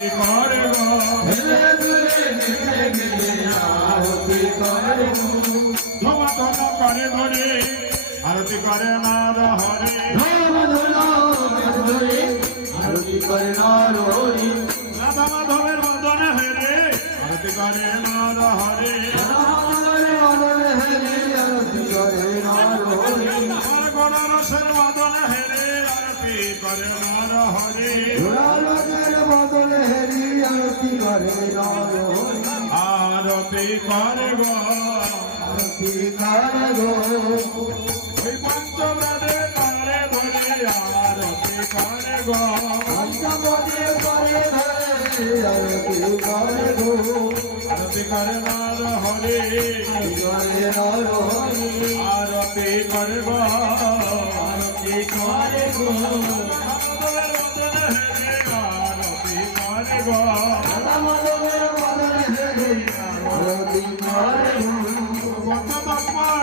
করে গো হেলে দুলে মিলে মিলে আরতি করে গো ধমাধম করে ধরে আরতি করে নার হরি ধমাধম ধরে আরতি করে নার হরি রাধা মাধবের বদন হেরে আরতি করে নার হরি আরতি করে নার হরি গণরসের বদন হেরে আরতি করে নার হরি বদন হেরি আরতি করে নার হরি আরতি করে গো আরতি করে গো ওই পঞ্চমে করে ধরে আরতি করে গো পঞ্চমে করে ধরে আরতি করে গো আরতি করে নার হরি করে নার হরি আরতি করে গো আরতি করে গো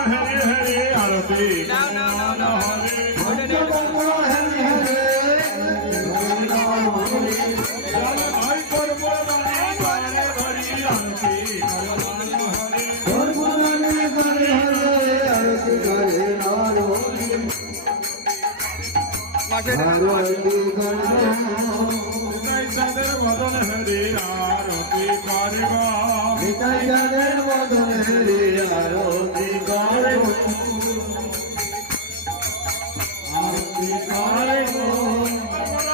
হরে হরে আরতি বদন হরে আরতি করে গো নিতাইদের বদন হরে আরতি করে গো আরতি করে গো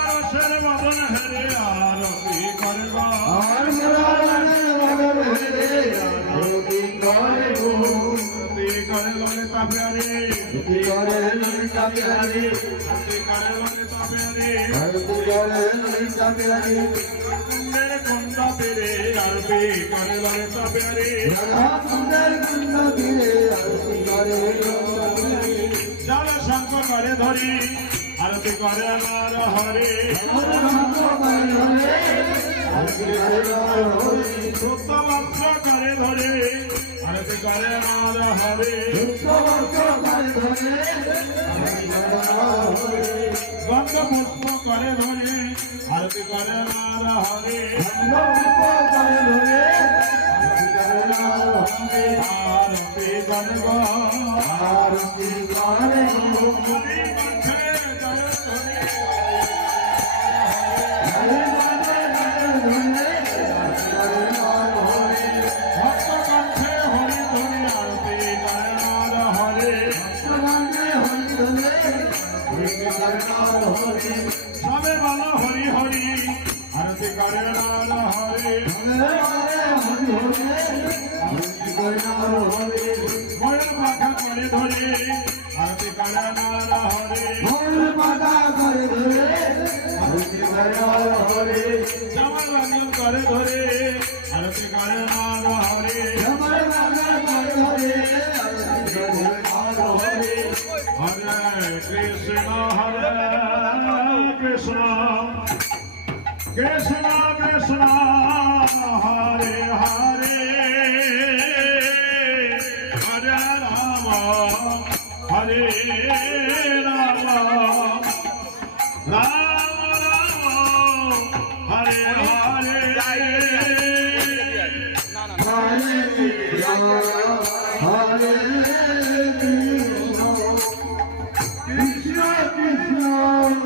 রসের বদন হরে আরতি করে গো আর মুরারের বদন হরে আরতি করে গো আরতি করে ললিতা প্যারে আরতি করে ললিতা প্যারে আরতি করে ললিতা প্যারে আরতি করে ললিতা প্যারে কুন্দের কুন্দ তীরে আরতি করে ললিতা প্যারে কুন্দের কুন্দ তীরে আরতি করে ললিতা প্যারে জল শঙ্খ করে ধরি আরতি করে নার হরি সুপ্ত বস্ত্র করে ধরে আরতি করে নার হরি গন্ধ পুষ্প করে ধরে আরতি করে নার হরি আরতি করে গো আরতি করে গো সবে বলো হরি হরি আরতি করে নার হরি ময়ূর পাখা করে ধরে আরতি করে নার হরি জামাল রঞ্জন করে ধরে আরতি করে নার হরি হরে কৃষ্ণ কৃষ্ণ কৃষ্ণ কৃষ্ণ হরে হরে হরে রাম হরে রাম রাম রাম হরে হরে হরে